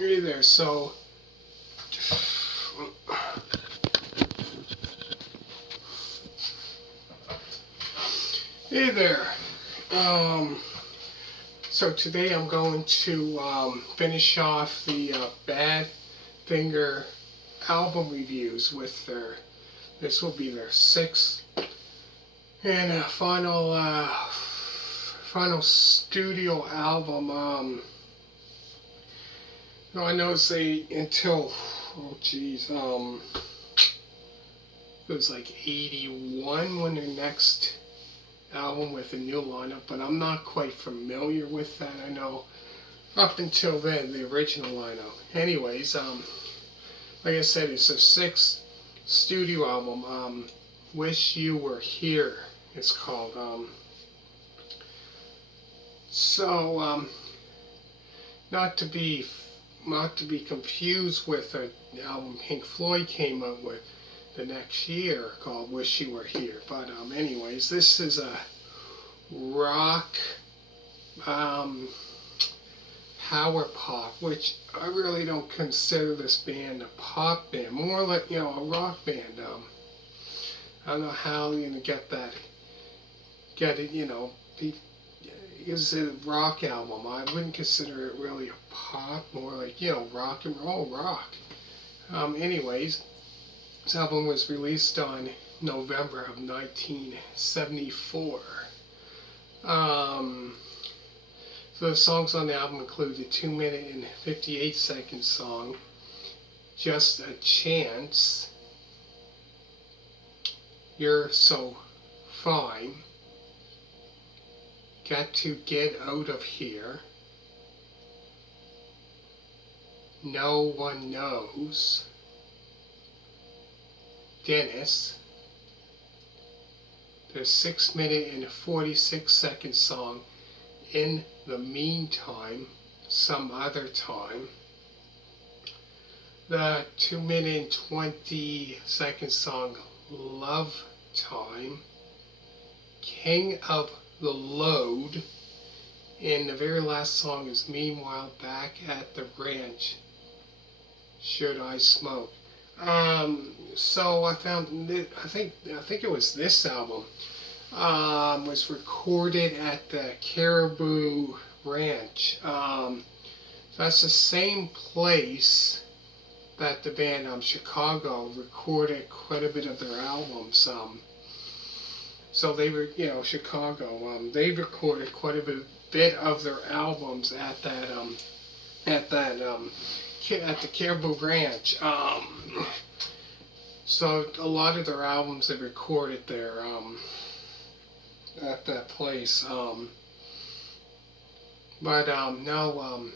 Hey there, so hey there. Um, so today I'm going to finish off the Badfinger album reviews with their. This will be their sixth and final studio album. I know they until it was like 81 when their next album with a new lineup, but I'm not quite familiar with that. I know up until then the original lineup. Anyways, like I said, it's their sixth studio album. Wish You Were Here. It's called. So not to be confused with an album Pink Floyd came up with the next year called Wish You Were Here. But anyways, this is a rock power pop, which I really don't consider this band a pop band, more like, a rock band. I don't know how you're gonna get it, it's a rock album. I wouldn't consider it really a pop, more like, rock and roll rock. Anyways, this album was released on November of 1974. So the songs on the album include the 2-minute and 58-second song, Just a Chance, You're So Fine, Got to Get Out of Here, No One Knows, Dennis, the 6-minute and 46-second song, In the Meantime, Some Other Time, the 2-minute and 20-second song, Love Time, King of the Load, and the very last song is Meanwhile Back at the Ranch, Should I Smoke. So I found I think it was this album was recorded at the Caribou Ranch. So that's the same place that the band Chicago recorded quite a bit of their albums. So they were, Chicago. They recorded quite a bit of their albums at the Caribou Ranch. So a lot of their albums they recorded there at that place. But no,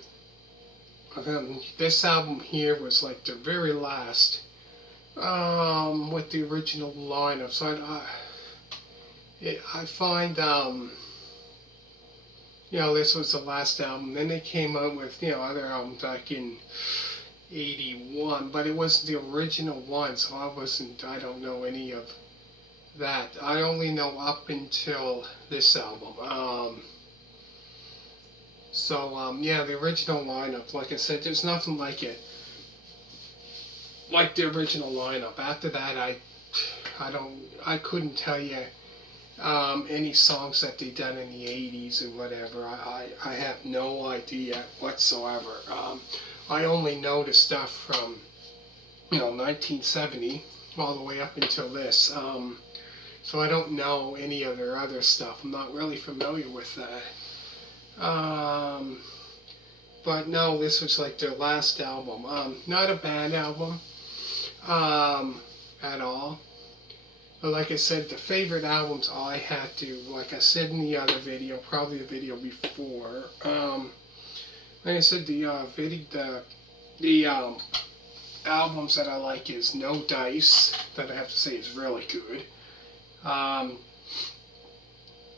this album here was like the very last with the original lineup. So I find this was the last album. Then they came out with other albums back in 81, but it wasn't the original one, so I don't know any of that. I only know up until this album. The original lineup, like I said, there's nothing like it, like the original lineup. After that, I couldn't tell you any songs that they done in the 80s or whatever. I have no idea whatsoever. I only know the stuff from 1970 all the way up until this. So I don't know any of their other stuff. I'm not really familiar with that. But no, this was like their last album. Not a bad album at all. But like I said, the favorite albums I had to, like I said in the other video, probably the video before, like I said, the albums that I like is No Dice, that I have to say is really good. And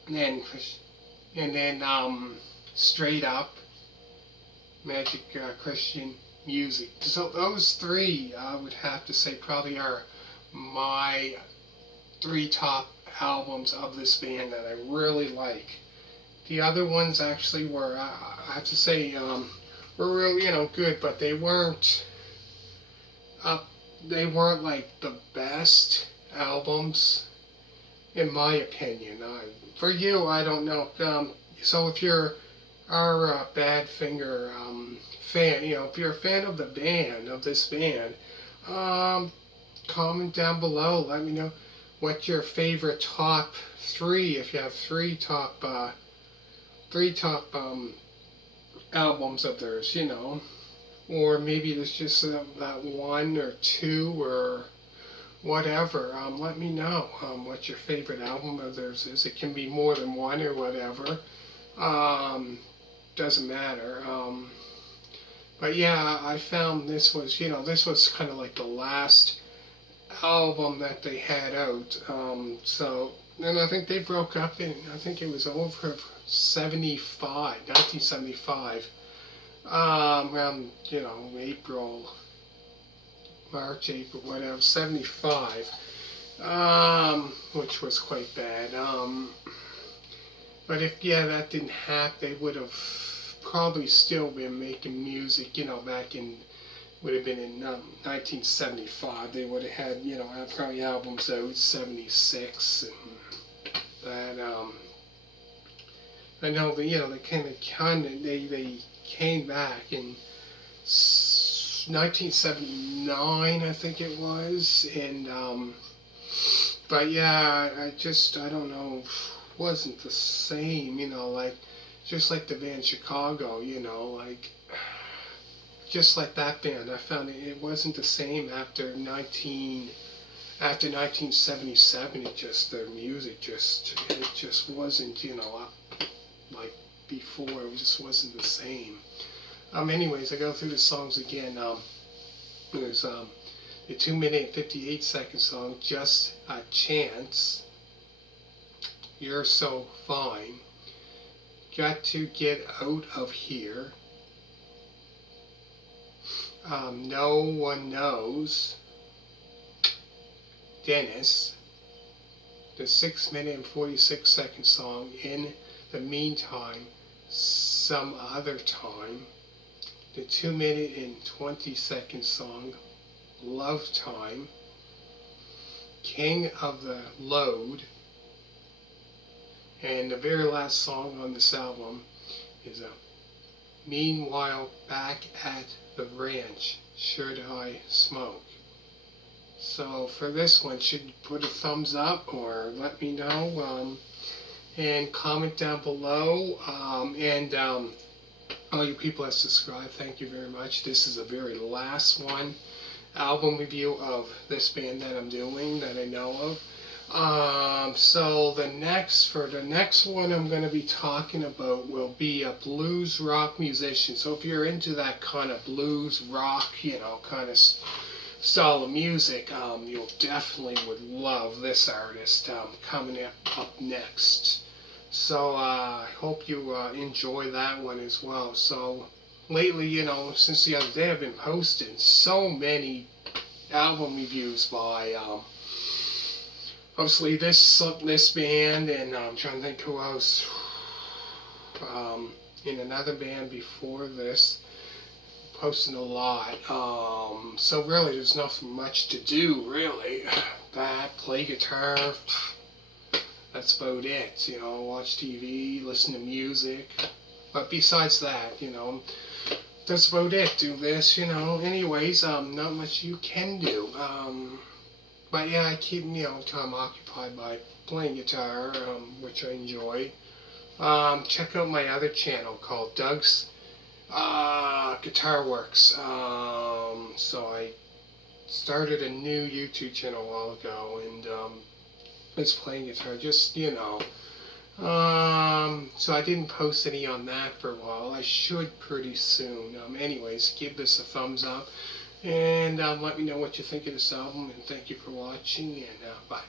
then Straight Up, Magic Christian Music. So those three, I would have to say, probably are my 3 top albums of this band that I really like. The other ones actually were, I have to say, were really, good, but up. They weren't like the best albums, in my opinion. For you, I don't know. So if you're our Badfinger fan, if you're a fan of the band, of this band, um, comment down below. Let me know what your favorite top three, if you have three top albums of theirs, or maybe there's just that one or two or whatever. Let me know what your favorite album of theirs is. It can be more than one or whatever. Um, doesn't matter. But yeah, I found this was kind of like the last album that they had out. And I think they broke up I think it was over 1975. Around, April, March, April, whatever, 75, which was quite bad. But if, that didn't happen, they would have probably still been making music, back in, would have been in 1975. They would have had, probably albums out, 76, and that, I know, they they came back in 1979, I think it was, and, but yeah, I don't know, wasn't the same, like, just like the band Chicago, like, just like that band, I found it wasn't the same after 1977. Their music it just wasn't, like before. It just wasn't the same. Anyways, I go through the songs again. There's the 2-minute and 58-second song, Just a Chance, You're So Fine, Got to Get Out of Here, No One Knows, Dennis, the 6-minute and 46-second song, In the Meantime, Some Other Time, the 2-minute and 20-second song, Love Time, King of the Load, and the very last song on this album is Meanwhile Back at the Ranch, Should I Smoke? So for this one, should you put a thumbs up or let me know, and comment down below, and all you people that subscribe, thank you very much. This is the very last album review of this band that I'm doing, that I know of. So for the next one I'm going to be talking about will be a blues rock musician. So if you're into that kind of blues rock, kind of style of music, you'll definitely would love this artist coming up next. So I hope you enjoy that one as well. So lately, since the other day, I've been posting so many album reviews by obviously this band, and I'm trying to think who else, in another band before this, posting a lot. So really, there's not much to do really. That, play guitar. That's about it, watch TV, listen to music. But besides that, that's about it. Do this, anyways, not much you can do. But yeah, I keep, time occupied by playing guitar, which I enjoy. Check out my other channel called Doug's Guitar Works. So I started a new YouTube channel a while ago, and was playing guitar, just, so I didn't post any on that for a while. I should pretty soon. Anyways, give this a thumbs up, and let me know what you think of this album, and thank you for watching, and bye.